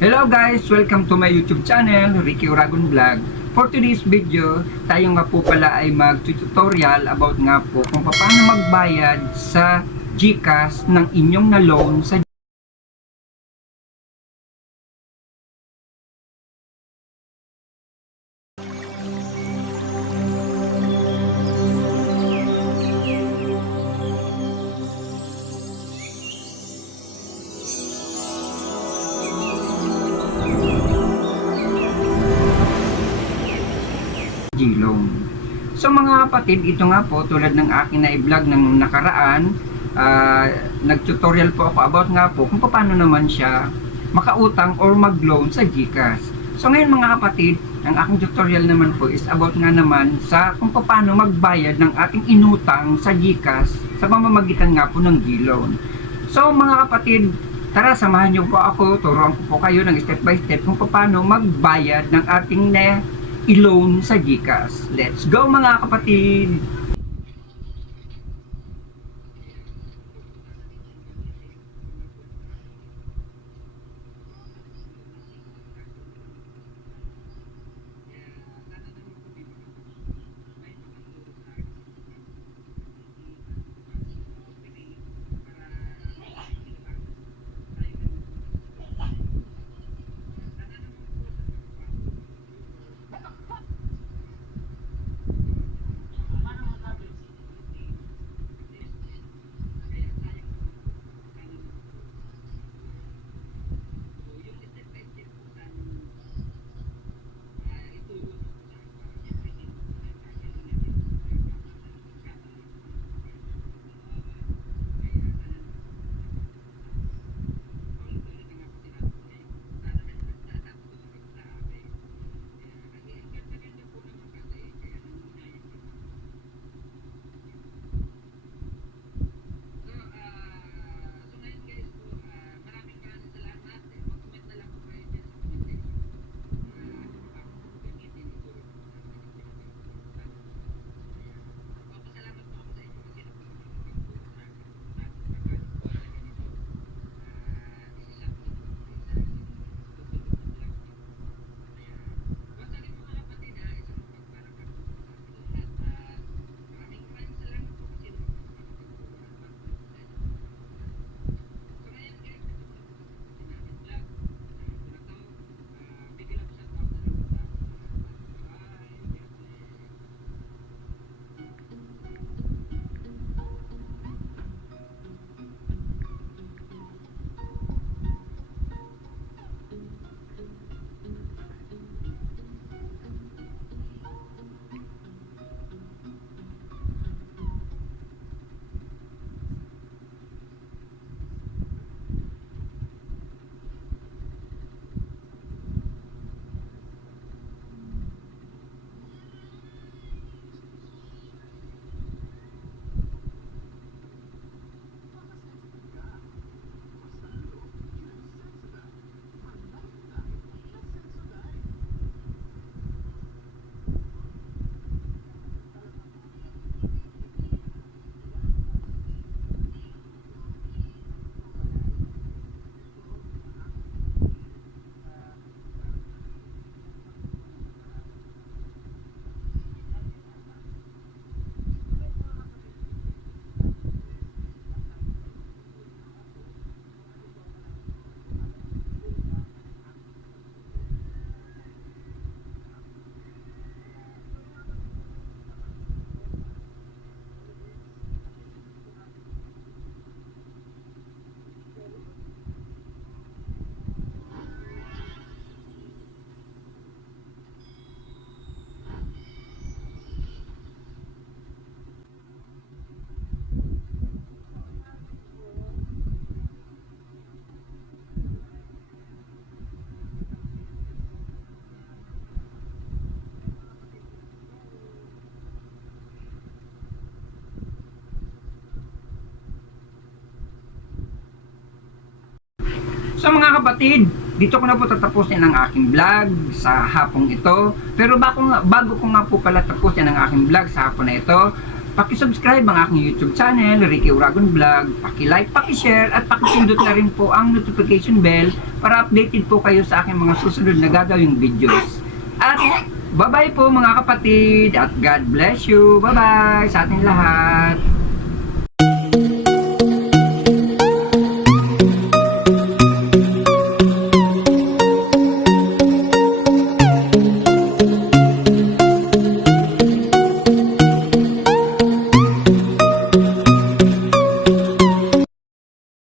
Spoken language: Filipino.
Hello guys! Welcome to my YouTube channel, Ricky Uragon Vlog. For today's video, tayo nga po pala ay mag-tutorial about nga po kung paano magbayad sa GCash ng inyong na-loan sa G-Loan. So mga kapatid, ito nga po tulad ng aking na-vlog ng nakaraan, nag-tutorial po ako about nga po kung paano naman siya makautang or mag-loan sa GCash. So ngayon mga kapatid, ang aking tutorial naman po is about nga naman sa kung paano magbayad ng ating inutang sa GCash sa pamamagitan nga po ng G-Loan. So mga kapatid, tara samahan niyo po ako, turuan ko po kayo ng step by step kung paano magbayad ng ating i-loan sa GCash. Let's go mga kapatid! So mga kapatid, dito ko na po tatapusin ang aking vlog sa hapong ito. Pero bago ko nga po pala tapusin ang aking vlog sa hapon na ito, Paki-subscribe ang aking YouTube channel, Ricky Uragon Vlog. Paki-like, paki-share, at paki-pindot na rin po ang notification bell para updated po kayo sa aking mga susunod na gagawing videos. At bye-bye po mga kapatid at God bless you. Bye-bye sa ating lahat.